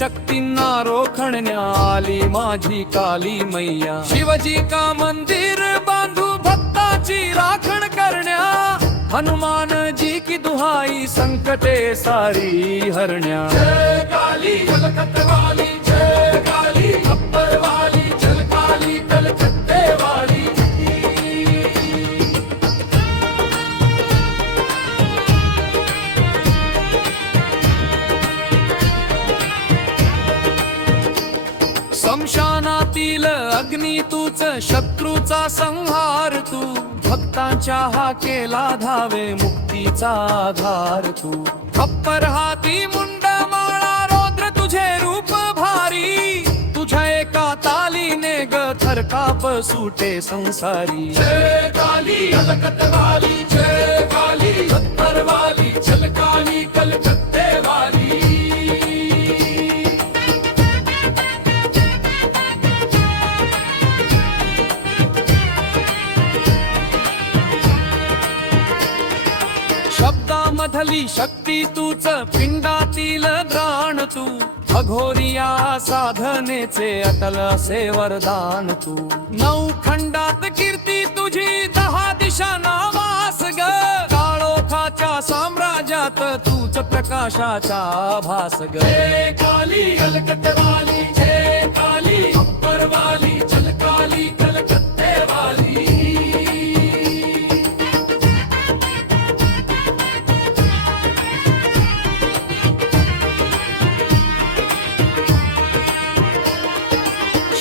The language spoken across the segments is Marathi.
शक्तींना रोखण्याला आली माझी काली मैया। शिवजी का मंदिर बांधू भक्ताची राखण करण्या, हनुमानजी की दुहाई संकटे सारी हरण्या। जय काली कलकत्तेवाली, जय काली अप्परवाली, चल काली कलकत्तेवाली। शमशानातील अग्नी तूच, शत्रूचा संहार तू, भक्तांच्या हा केला धावे मुक्तीचा आधार तू। अप्पर हाती मुंड माळा रौद्र तुझे रूप भारी, तुझ्या एका तालीने ग थरकाप सुटे संसारी। जय काली कलकत्तेवाली, जय काली अप्परवाली, चल काली कलकत्तेवाली। शब्दामधली शक्ती तूच, पिंडातील द्राण तू, अघोरिया साधनेचे अटल असे वरदान तू। नऊ खंडात कीर्ती तुझी, 10 दिशांना वास ग, काळोखाच्या साम्राज्यात तूच प्रकाशाचा भास ग। जय काली कलकत्तेवाली, जय काली अप्परवाली, चल काली कलकत्तेवाली।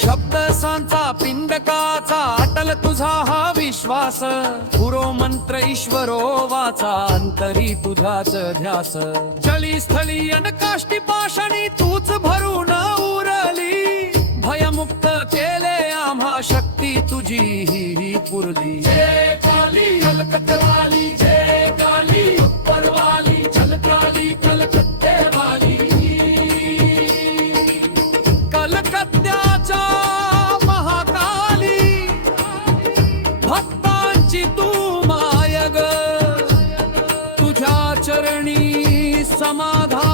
शब्दसांचा पिंडकाचा अटल तुझा हा विश्वास, पुरो मंत्र ईश्वरो वाचा, अंतरी तुझाच ध्यास। जली स्थळी अन काष्टी पाषाणी तूच भरून उरली, भयमुक्त केले आम्हा शक्ती तुझी ही पुरली। जय काली कलकत्तेवाली, जय काली अप्परवाली, चल काली कलकत्तेवाली। कलकत्त्याच्या महाकाली, भक्तांची तू माय ग, तुझ्या चरणी समाधान